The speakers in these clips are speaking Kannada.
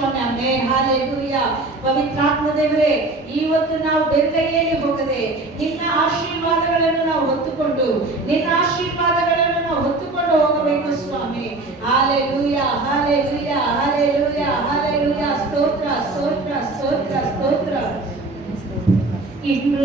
ಸ್ವಾಮಿ ಅಮ್ಮೆ ಹಾಲೆ ಲೂಯ್ಯ ಪವಿತ್ರಾತ್ಮ ದೇವರೇ ಇವತ್ತು ನಾವು ಬೆರ್ಗೈಯಲ್ಲಿ ಹೋಗದೆ ನಿನ್ನ ಆಶೀರ್ವಾದಗಳನ್ನು ನಾವು ಹೊತ್ತುಕೊಂಡು, ನಿನ್ನ ಆಶೀರ್ವಾದಗಳನ್ನು ನಾವು ಹೊತ್ತುಕೊಂಡು ಹೋಗಬೇಕು ಸ್ವಾಮಿ. ಹಾಲೆ ಲೂಯ್ಯ ಹಾಲೆ ಲೂಯ್ಯ ಹಾಲೆ ಲೂಯ್ಯ ಹಾಲೆ ಲೂಯ್ಯ ಸ್ತೋತ್ರ ಸ್ತೋತ್ರ ಸ್ತೋತ್ರ ಸ್ತೋತ್ರ. ಇನ್ನು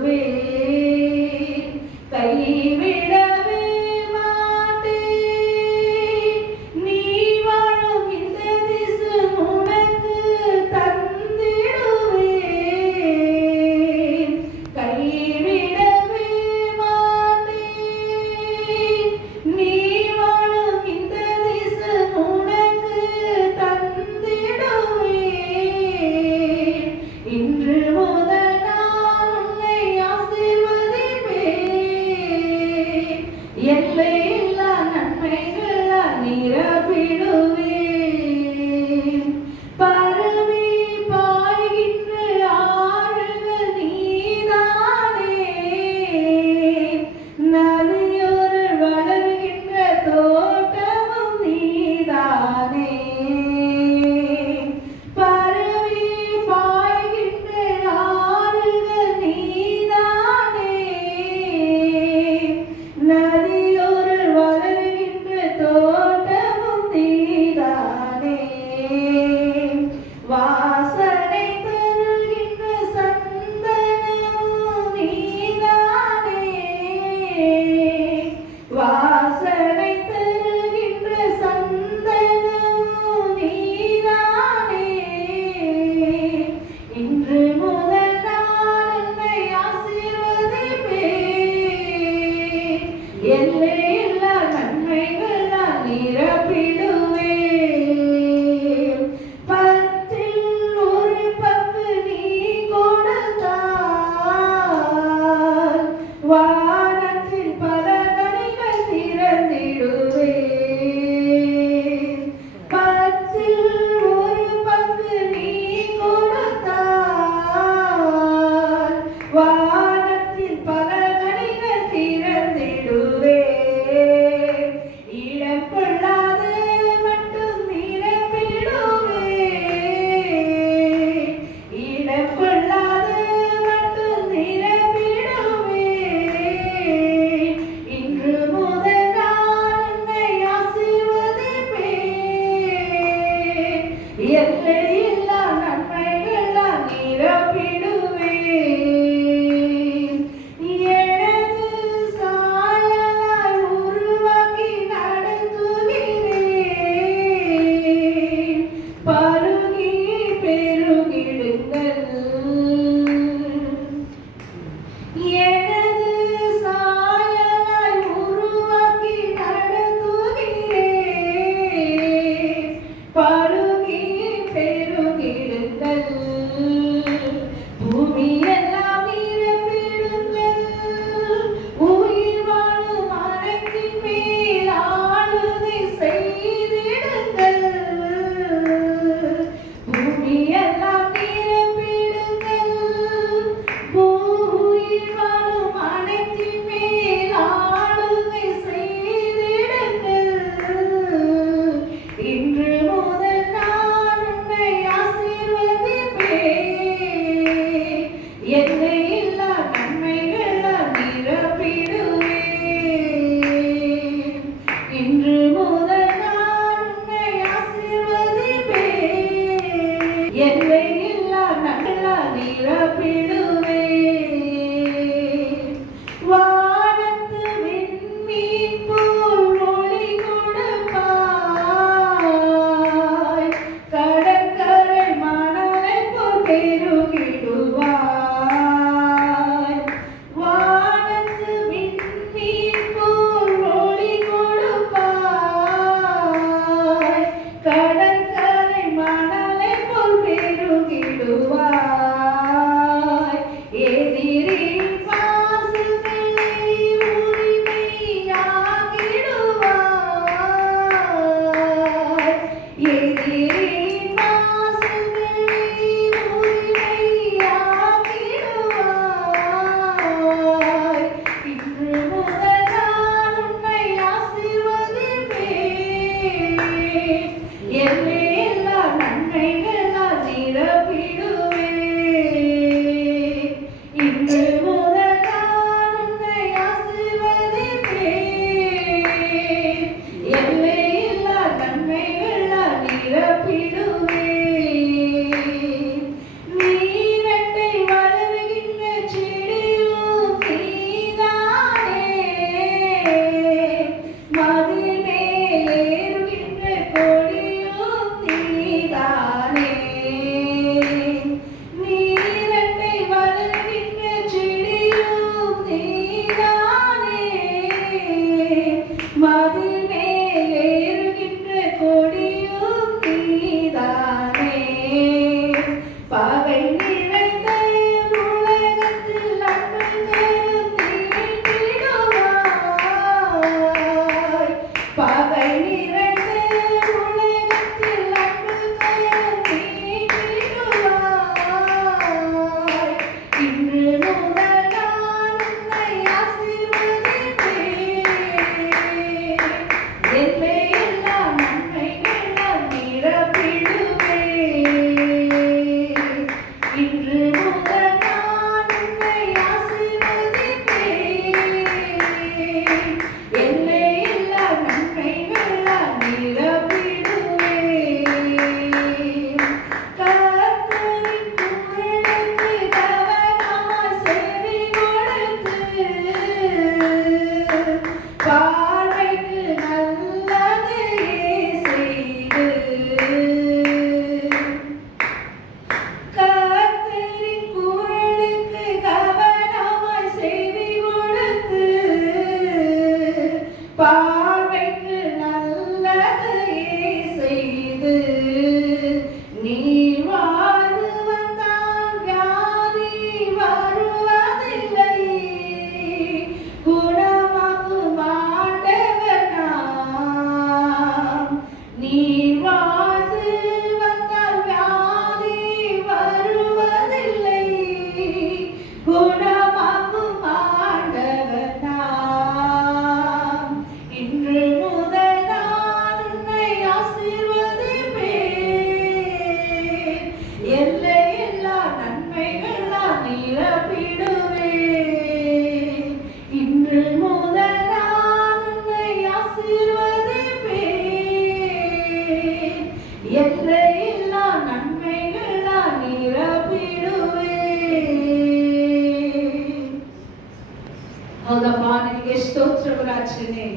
ರಾಜನೇ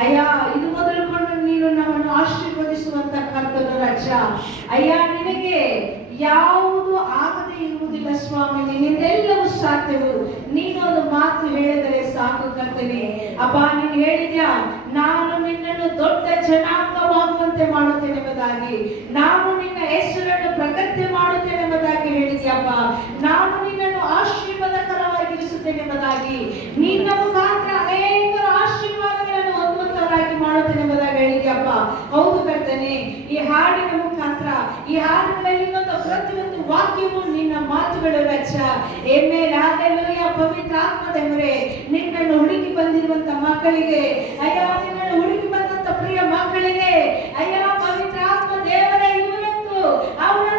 ಅಯ್ಯ, ಇದು ಮೊದಲುಕೊಂಡು ನೀನು ನಮ್ಮನ್ನು ಆಶೀರ್ವದಿಸುವಂತ ಕರ್ತನ ರಾಜ. ಅಯ್ಯ, ನಿನಗೆ ಯಾವುದು ಆಗದೆ ಇರುವುದಿಲ್ಲ ಸ್ವಾಮಿ, ನಿನ್ನೆಲ್ಲವೂ ಸಾಧ್ಯವು. ನೀನು ಒಂದು ಮಾತು ಹೇಳಿದರೆ ಸಾಕು ಕರ್ತನೆ. ಅಪ್ಪ ನೀನು ಹೇಳಿದ್ಯಾ, ನಾನು ನಿನ್ನನ್ನು ದೊಡ್ಡ ಜನಾಂಗವಾಗುವಂತೆ ಮಾಡುತ್ತೇನೆ ಎಂಬುದಾಗಿ. ನಾನು ನಿನ್ನ ಹೆಸರನ್ನು ಪ್ರಗತಿ ಮಾಡುತ್ತೇನೆ ಎಂಬುದಾಗಿ ಹೇಳಿದ್ಯಪ್ಪ ನಾನು ನಿನ್ನನ್ನು ಆಶೀರ್ವಾದಕರವಾಗಿರಿಸುತ್ತೇನೆ ಎಂಬುದಾಗಿ. ನಿನ್ನ ಮುಖಾಂತರ ಹಾಡಾಗಿ ಮಾಡುತ್ತೇನೆ ಎಂಬುದಾಗಿ ಹೇಳಿದೆಯಪ್ಪ ಹೌದು ಕರ್ತನೆ, ಈ ಹಾಡಿನ ಮುಖಾಂತರ, ಈ ಹಾಡಿನಲ್ಲಿ ಪ್ರತಿಯೊಂದು ವಾಕ್ಯವು ನಿನ್ನ ಮಾತುಗಳು ರಚ ಎಮ್ಮೆ ರಾಧೆಲೂಯ ಪವಿತ್ರ ಆತ್ಮದ ಮೊರೆ ನಿನ್ನನ್ನು ಹುಡುಕಿ ಬಂದಿರುವಂತ ಮಕ್ಕಳಿಗೆ. ಅಯ್ಯ, ನಿನ್ನನ್ನು ಹುಡುಕಿ ಬಂದಂತ ಪ್ರಿಯ ಮಕ್ಕಳಿಗೆ. ಅಯ್ಯ, ಪವಿತ್ರ ಆತ್ಮ ದೇವರ, ಇವರಂತೂ ಅವರ